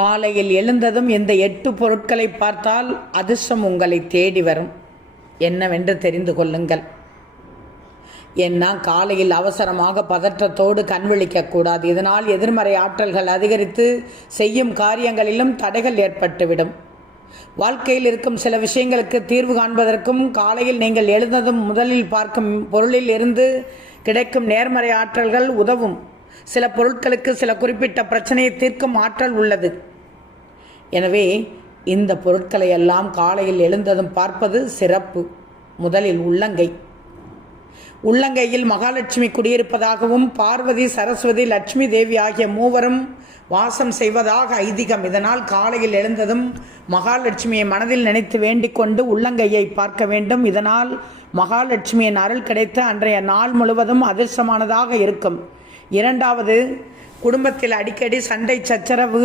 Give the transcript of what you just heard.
காலையில் எழுந்ததும் இந்த 8 பொருட்களை பார்த்தால் அதிர்ஷ்டம் உங்களை தேடி வரும். என்னவென்று தெரிந்து கொள்ளுங்கள். ஏன்னா காலையில் அவசரமாக பதற்றத்தோடு கண் விழிக்கக்கூடாது. இதனால் எதிர்மறை ஆற்றல்கள் அதிகரித்து செய்யும் காரியங்களிலும் தடைகள் ஏற்பட்டுவிடும். வாழ்க்கையில் இருக்கும் சில விஷயங்களுக்கு தீர்வு காண்பதற்கும் காலையில் நீங்கள் எழுந்ததும் முதலில் பார்க்கும் பொருளில் இருந்து கிடைக்கும் நேர்மறை ஆற்றல்கள் உதவும். சில பொருட்களுக்கு சில குறிப்பிட்ட பிரச்சனையை தீர்க்கும் ஆற்றல் உள்ளது. எனவே இந்த பொருட்களை எல்லாம் காலையில் எழுந்ததும் பார்ப்பது சிறப்பு. முதலில் உள்ளங்கை. உள்ளங்கையில் மகாலட்சுமி குடியிருப்பதாகவும் பார்வதி, சரஸ்வதி, லட்சுமி தேவி ஆகிய மூவரும் வாசம் செய்வதாக ஐதீகம். இதனால் காலையில் எழுந்ததும் மகாலட்சுமியை மனதில் நினைத்து வேண்டிக் கொண்டு உள்ளங்கையை பார்க்க வேண்டும். இதனால் மகாலட்சுமியின் அருள் கிடைத்து அன்றைய நாள் முழுவதும் அதிர்ஷ்டமானதாக இருக்கும். இரண்டாவது, குடும்பத்தில் அடிக்கடி சண்டை சச்சரவு